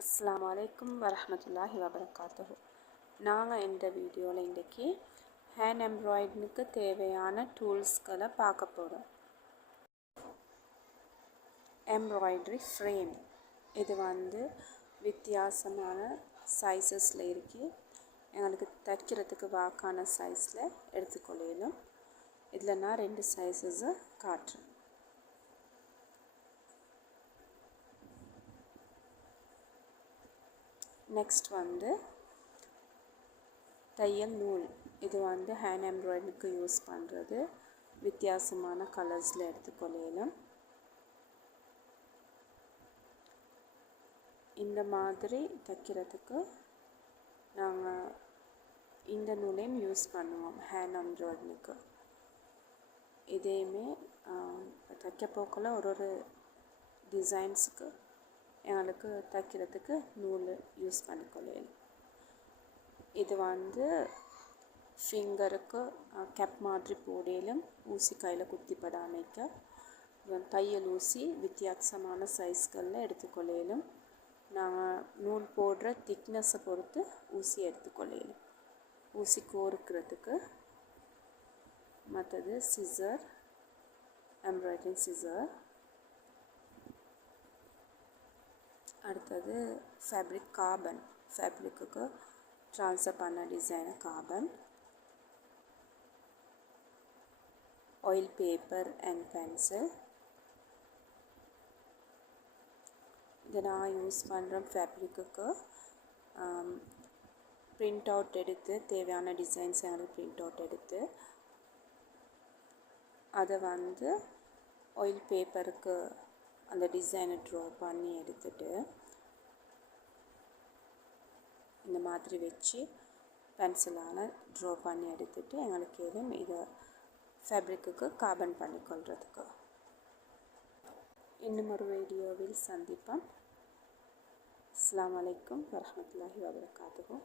அஸ்ஸலாமு அலைக்கும் வரஹ்மத்துல்லாஹி வபரகாத்துஹு. நாங்கள் இந்த வீடியோவில் இன்றைக்கி ஹேண்ட் எம்ப்ராய்டரிக்கு தேவையான டூல்ஸ்களை பார்க்க போகிறோம். எம்ப்ராய்டரி ஃப்ரேம் இது வித்தியாசமான சைஸஸில் இருக்குது. எங்களுக்கு தைக்கிறதுக்கு வாக்கான சைஸில் எடுத்துக்கொள்ளணும். இதில் நான் 2 சைஸஸை காட்டுறேன். நெக்ஸ்ட் தையல் நூல். இது ஹேண்ட் எம்ப்ராய்டரிக்கு யூஸ் பண்ணுறது. வித்தியாசமான கலர்ஸில் எடுத்துக்கொள்ளலாம். இந்த மாதிரி தைக்கிறதுக்கு நாங்கள் இந்த நூலையும் யூஸ் பண்ணுவோம். ஹேண்ட் எம்ப்ராய்டரிக்கு இதையுமே தைக்க போக்கில் ஒரு டிசைன்ஸுக்கு எங்களுக்கு தைக்கிறதுக்கு நூல் யூஸ் பண்ணிக்கொள்ளலாம். இது ஃபிங்கருக்கு கேப் மாதிரி போடலும் ஊசி கையில் குத்திப்படாமைக்க தையல் ஊசி வித்தியாசமான சைஸ்களில் எடுத்துக்கொள்ளலும். நாங்கள் நூல் போடுற திக்னஸை பொறுத்து ஊசி எடுத்துக்கொள்ளலும். ஊசி கோர்க்கிறதுக்கு மற்றது சிசர், எம்ப்ராய்டரி சிசர். அடுத்தது ஃபேப்ரிக் கார்பன். ஃபேப்ரிக்கு ட்ரான்ஸ்ஃபர் பண்ண design carbon. Oil paper and pencil. இதை நான் யூஸ் பண்ணுற ஃபேப்ரிக்கு பிரிண்ட் அவுட் எடுத்து தேவையான டிசைன்ஸ் எங்களுக்கு பிரிண்ட் அவுட் எடுத்து அதை ஆயில் பேப்பருக்கு அந்த டிசைனை ட்ரா பண்ணி எடுத்துட்டு இந்த மாதிரி வச்சு பென்சிலால் ட்ரா பண்ணி எடுத்துட்டு எங்களுக்கு எதுவும் இதை ஃபேப்ரிக்கு கார்பன் பண்ணிக்கொள்கிறதுக்கு. இன்னும் ஒரு வீடியோவில் சந்திப்போம். அஸ்ஸலாமு அலைக்கும் வரஹ்மத்துல்லாஹி வபரகாத்துஹு.